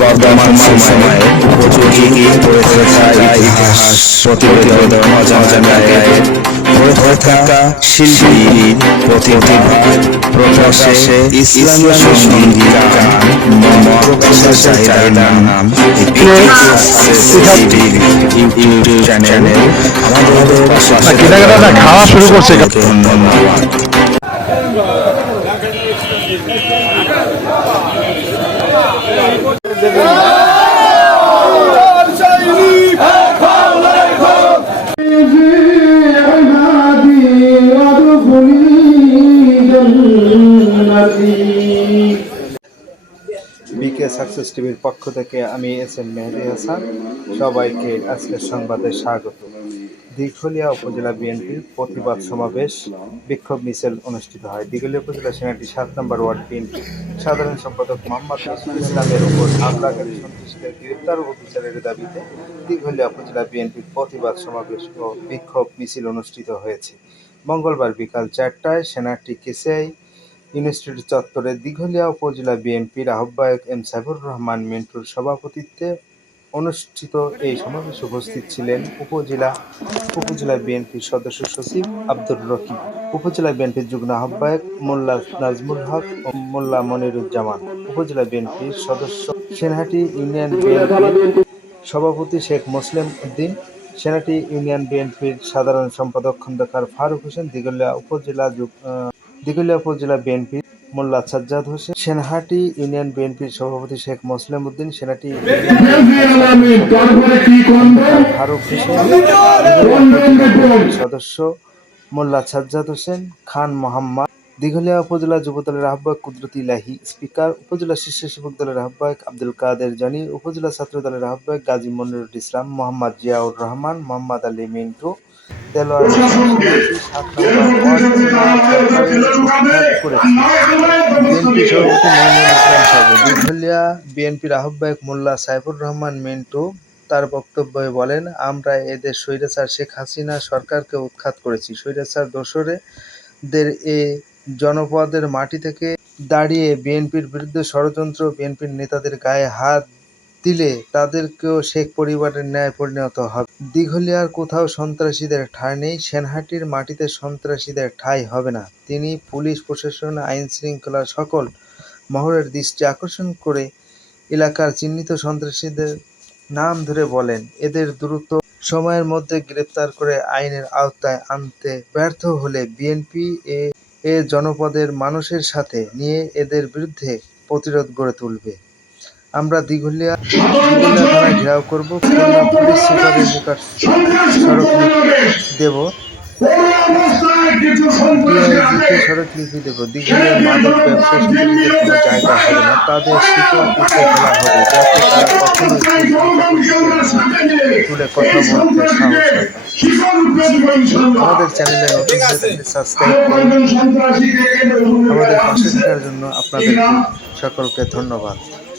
বর্তমান সময়ে উপযোগী থাকা ইতিহাস প্রতিবেদন অজানায় হয়ে থাকা শিল্পী প্রতিভা প্রকাশে ইসলামী সংগীত নাম ইউটিউব চ্যানেল আমাদের খাওয়া শুরু করছে। ধন্যবাদ বিকে সাকসেস টিভির পক্ষ থেকে আমি এস এম মেহেদি হাসান। সবাইকে আজকের সংবাদে স্বাগত। দীঘলিয়া উপজেলা বিএনপির প্রতিবাদ সমাবেশ বিক্ষোভ মিছিল অনুষ্ঠিত হয়। দীঘলিয়া উপজেলা সেনাটি সাত নম্বর ওয়ার্ড বিএনপি সাধারণ সম্পাদক মোহাম্মদ নাসিরুল ইসলামের উপর হামলাকারী সন্ত্রাসীদের গ্রেপ্তার ও বিচারের দাবিতে দীঘলিয়া উপজেলা বিএনপির প্রতিবাদ সমাবেশ ও বিক্ষোভ মিছিল অনুষ্ঠিত হয়েছে। মঙ্গলবার বিকাল চারটায় সেনাটি কেসিআই ইনস্টিটিউট চত্বরে দীঘলিয়া উপজেলা বিএনপির আহ্বায়ক এম সাইফুর রহমান মিন্টুর সভাপতিত্বে অনুষ্ঠিত এই সমাবেশে উপস্থিত ছিলেন উপজেলা উপজেলা বিএনপির সদস্য সচিব আব্দুর রকিব, উপজেলা বিএনপির যুগ্ম আহ্বায়ক মোল্লা নাজমুল হক ও মোল্লা মনিরুজ্জামান, উপজেলা বিএনপির সদস্য সেনহাটি ইউনিয়ন বিএনপির সভাপতি শেখ মুসলিম উদ্দিন সেনাটি ইউনিয়ন বিএনপির সাধারণ সম্পাদক খন্দকার ফারুক হোসেন, দিঘলিয়া উপজেলা দিঘলিয়া উপজেলা বিএনপি মোল্লা সাজ্জাদ হোসেন, সেনহাটি ইউনিয়ন বিএনপির সভাপতি শেখ মুসলিম উদ্দিন সেনাটি সদস্য মোল্লা সাজ্জাদ হোসেন, খান মোহাম্মদ। দিঘলিয়া উপজেলা যুবদলের আহ্বায়ক কুদরতি ইলাহি, স্পিকার, উপজেলা স্বেচ্ছাসেবক দলের আহ্বায়ক আব্দুল কাদের জনি, উপজেলা ছাত্র দলের আহ্বায়ক গাজী মনিরুল ইসলাম, মোহাম্মদ জিয়াউর রহমান, মোহাম্মদ আলী মিন্টু দেলোয়ার সাত বিএনপি সভাপতি ইসলাম সাহেব বিএনপির আহ্বায়ক মোল্লা সাইফুর রহমান মিন্টু তার বক্তব্যে বলেন আমরা এদের স্বৈরাচার শেখ হাসিনা সরকারকে উৎখাত করেছি। স্বৈরাচার দোসরে দের এ জনপদের মাটি থেকে দাঁড়িয়ে বিএনপির বিরুদ্ধে ষড়যন্ত্র বিএনপির নেতাদের গায়ে হাত দিলে তাদেরকেও শেখ পরিবারের ন্যায় পরিণত হবে। দিঘলিয়ার কোথাও সন্ত্রাসীদের ঠাঁই নেই, সেনহাটির মাটিতে সন্ত্রাসীদের ঠাঁই হবে না। তিনি পুলিশ প্রশাসন আইন শৃঙ্খলা সকল মহলের দৃষ্টি আকর্ষণ করে এলাকার চিহ্নিত সন্ত্রাসীদের নাম ধরে বলেন। এদের দ্রুত সময়ের মধ্যে গ্রেপ্তার করে আইনের আওতায় আনতে ব্যর্থ হলে বিএনপি এ এ জনপদের মানুষের সাথে নিয়ে এদের বিরুদ্ধে প্রতিরোধ গড়ে তুলবে। আমরা দিঘলিয়া দিঘলিয়া থানায় ঘেরাও করব সড়ক দেব। সড়ক লিখে দেব। দিঘলিয়ার মাদক ব্যবসা জায়গা হবে না, তাদের হবে। আমাদের চ্যানেলে নতুন সাবস্ক্রাইব করুন। আমাদের পাশে থাকার জন্য আপনাদের সকলকে ধন্যবাদ।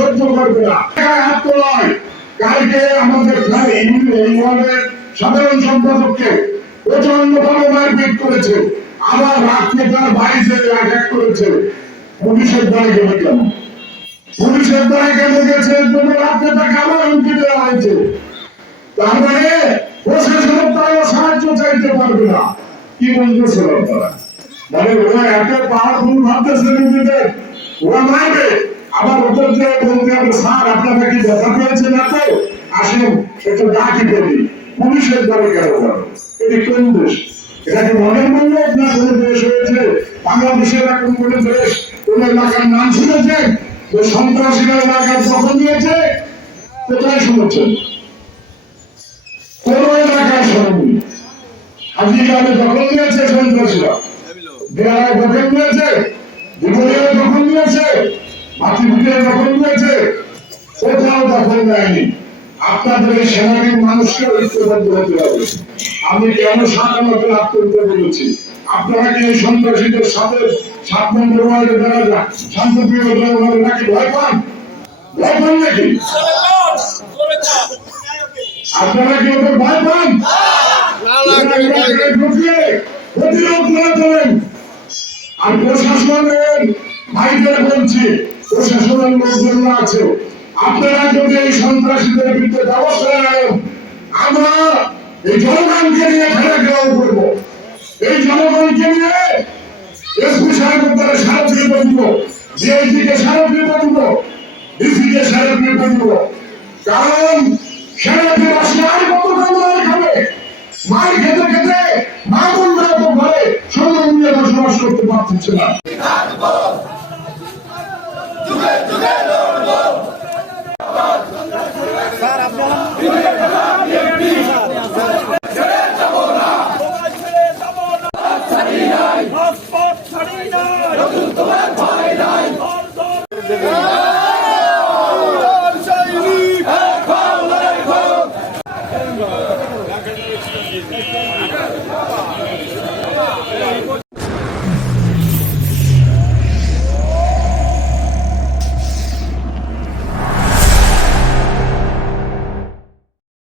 সহ্য করবে কালকে আমাদের সাধারণ সম্পাদককে প্রচণ্ড ভাবে মারপিট করেছে। আবার রাত্রে তার বাইরে অ্যাটাক করেছে। পুলিশের দ্বারা গেলে পুলিশের দ্বারা গেলে গেছে রাত্রে তাকে আবার হুমকি দেওয়া হয়েছে। তার মানে প্রশাসনের দ্বারা সাহায্য চাইতে পারবে না। কি বলতেছে তারা মানে ওরা এত পাওয়ারফুল ভাবতেছে নিজেদের। ওরা মারবে। আবার উত্তর দিয়ে বলতে হবে স্যার আপনারা কি ব্যথা পেয়েছেন না তো? আসেন, একটু ডাকি করি পুলিশের দ্বারা কেন এটি কোন দেশ? এটা কি মনের মূল্য না দেশ হয়েছে? বাংলাদেশের এখন কোন দেশ? কোন এলাকার নাম শুনেছে? যে সন্ত্রাসীরা এলাকার দখল নিয়েছে? কোথায় শুনেছেন? কোন এলাকায় শোনেনি হাজিগ্রামে দখল নিয়েছে সন্ত্রাসীরা। বিহারে দখল নিয়েছে। জীবনের দখল নিয়েছে। মাতৃ ভিতরে দখল নিয়েছে কোথাও দখল নেয়নি। আপনাদের এই সেনাবাহিনীর মানুষকে ঐক্যবদ্ধ হতে হবে। আমি কেন স্বাধীনতা লাভ বলেছি? আপনারা কি এই সন্ত্রাসীদের সাথে সাত নম্বর ওয়ার্ডে দেখা যায় শান্তপ্রিয় দলের নাকি ভয় পান? ভয় পান নাকি? আপনারা কি ওদের ভয় পান? প্রতিরোধ করে তোলেন? আর প্রশাসনের ভাইদের বলছি প্রশাসনের লোকজন আছে। আপনারা যদি এই সন্ত্রাসীদের বিরুদ্ধে ব্যবস্থা নেন, আমরা এই জনগণকে নিয়ে খেলা খেলাও করব। এই জনগণকে নিয়ে এসপি সাহেবের দ্বারা সারা দিয়ে দিব। ডিআইজি কে সারা দিয়ে দিব। ডিসি সারা দিয়ে দিব। কারণ বাসী আর কত কামড় খাবে? মার খেতে খেতে মা বোনরা তো ঘরে সঙ্গে নিয়ে বসবাস করতে পারতেছে না। পথ ছাড়ি না নতুন তোমার ভয় নাই